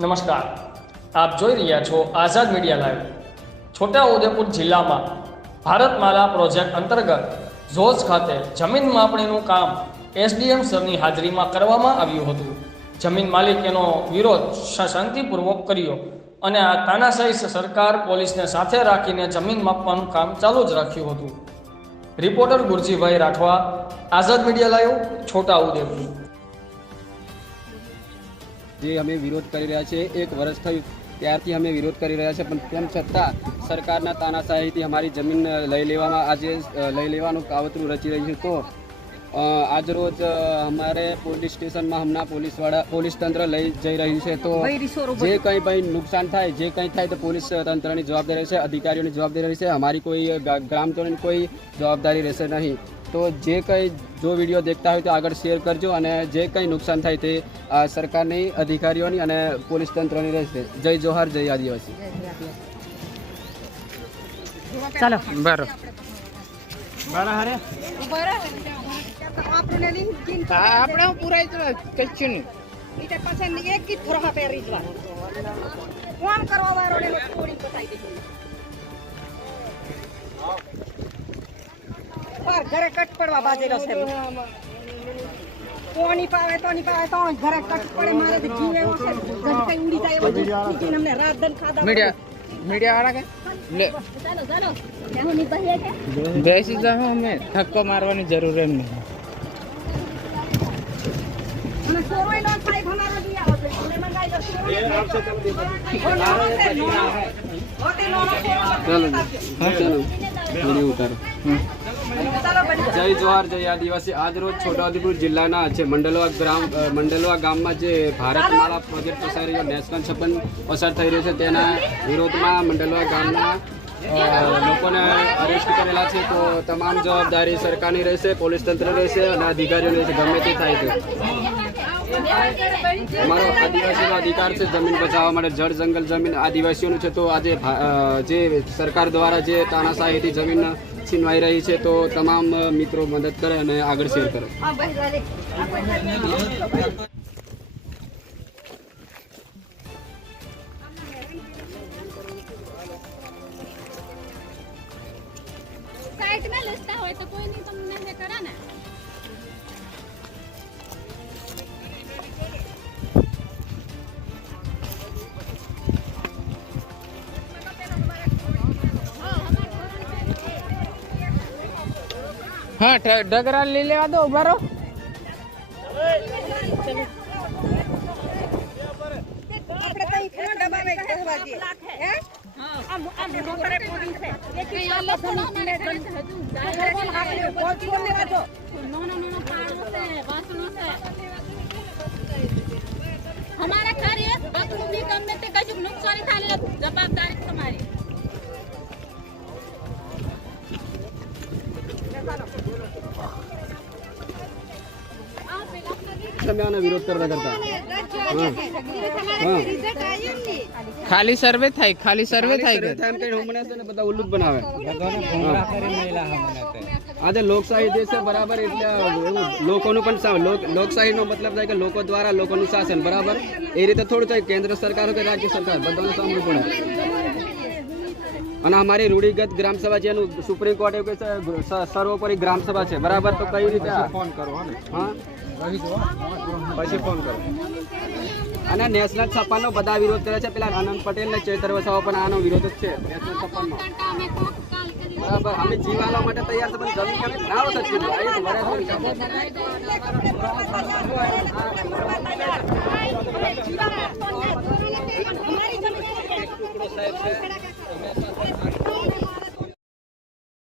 નમસ્કાર, આપ જોઈ રહ્યા છો આઝાદ મીડિયા લાઈવ। છોટાઉદેપુર જિલ્લામાં ભારતમાલા પ્રોજેક્ટ અંતર્ગત ઝોઝ ખાતે જમીન માપણીનું કામ એસડીએમ સરની હાજરીમાં કરવામાં આવ્યું હતું। જમીન માલિકેનો વિરોધ શાંતિપૂર્વક કર્યો અને આ તાનાશાહી સરકાર પોલીસને સાથે રાખીને જમીન માપવાનું કામ ચાલુ જ રાખ્યું હતું। રિપોર્ટર ગુરજીભાઈ રાઠવા, આઝાદ મીડિયા લાઈવ, છોટાઉદેપુર। જે અમે વિરોધ કરી રહ્યા છે, 1 વર્ષ થયું ત્યારથી અમે વિરોધ કરી રહ્યા છે, પણ તેમ છતાં સરકારના તાનાશાહીથી અમારી જમીન લઈ લેવાનું કાવતરું રચી રહ્યું છે। તો આજરોજ અમારે પોલીસ સ્ટેશનમાં હમણાં પોલીસ તંત્ર લઈ જઈ રહ્યું છે। તો જે કંઈ ભાઈ નુકસાન થાય, જે કંઈ થાય તો પોલીસ તંત્રની જવાબદારી રહેશે, અધિકારીઓની જવાબદારી રહેશે, અમારી કોઈ ગ્રામજનોની કોઈ જવાબદારી રહેશે નહીં। તો જે કંઈ જો વિડીયો દેખતા હોય તો આગળ શેર કરજો અને જે કંઈ નુકસાન થાય તે સરકારની, અધિકારીઓની અને પોલીસ તંત્રની રહેશે। જય જોહાર, જય આદિવાસી। ચાલો બરો આપણે પૂરાય તો કચ્છું નહીં એટલે પછી એક ગીત થોડા પહેરી જવા કોમ કરવા વાળો ને થોડી બતાવી દે પર ઘરે કટ પડવા બાજેલો છે કોની પાવે તો ઘરે કટ પડે મારે તો જીવ એવો છે ઘર કઈ ઉડી જાય એવો જીવ અમને રાત દન ખાધા મીડિયા વાળા કે લે ચાલો હું ની બહિયા કે બેસી જાઓ, અમે ધક્કો મારવાની જરૂર એમ નહીં અને સોરોય નો સાહેબ હમારો દિયા હોતે મને મંગાઈ દો એ નામ से कम दे ચલો વિડીયો ઉતારો। જય જોહાર, જય આદિવાસી। આજ રોજ છોટાઉદેપુર જિલ્લાના છે મંડલવા ગામમાં જે ભારતમાલા પ્રોજેક્ટ પસાર રહ્યો, નેશનલ 56 પસાર થઈ રહ્યો છે, તેના વિરોધમાં મંડલવા ગામના લોકોને અરેસ્ટ કરેલા છે। તો તમામ જવાબદારી સરકારની રહેશે, પોલીસ તંત્ર રહેશે અને અધિકારીઓની રહેશે, ગમે તે થાય તો અમારો આદિવાસીનો અધિકાર છે જમીન બચાવવા માટે। જળ જંગલ જમીન આદિવાસીઓનું છે। તો આજે જે સરકાર દ્વારા જે તાનાશાહીથી જમીન છીનવાઈ રહી છે, તો તમામ મિત્રો મદદ કરે અને આગળ શેર કરે। साइड में लिस्टा होय तो कोई नहीं तुमने ये करा ना हाँ डगरा ले लेवा दो उबारो આપણે કઈ ફોન દબાવે કહેવા દે હે આ મોટરે પોડી છે એ કે આ લસણ ને આપણે કોલ છોડ લેવા દો नो पाड़ो से वासनों से हमारा घर है बाथरूम भी कम में ते कछु नुकसान थाले जवाबदारी तुम्हारी તમે આનો વિરોધ કરતા खाली सर्वे થાય કે બધા ઉલ્લુક બનાવે। આજે લોકશાહી દેશ છે બરાબર, એટલે લોકોનું પણ લોકશાહીનો મતલબ થાય કે લોકો દ્વારા લોકોનું શાસન બરાબર। એ રીતે થોડું થાય કેન્દ્ર સરકાર કે રાજ્ય સરકાર બધાને સાંભળવું પડે। અને અમારી રૂઢિગત ગ્રામસભા જેનું સુપ્રીમ કોર્ટ એવું કહે છે સર્વોપરી ગ્રામસભા છે બરાબર। તો કઈ રીતે ફોન કરો હા પછી ફોન કરો। અને નેશનલ 56 નો બધા વિરોધ કરે છે। પેલા આનંદ પટેલ ને ચેતર વસાવા પણ આનો વિરોધ જ છે નેશનલ 56 નો બરાબર। અમે જીવાના માટે તૈયાર છે, પણ જમીન તમે ના આવશે અમારી જમીન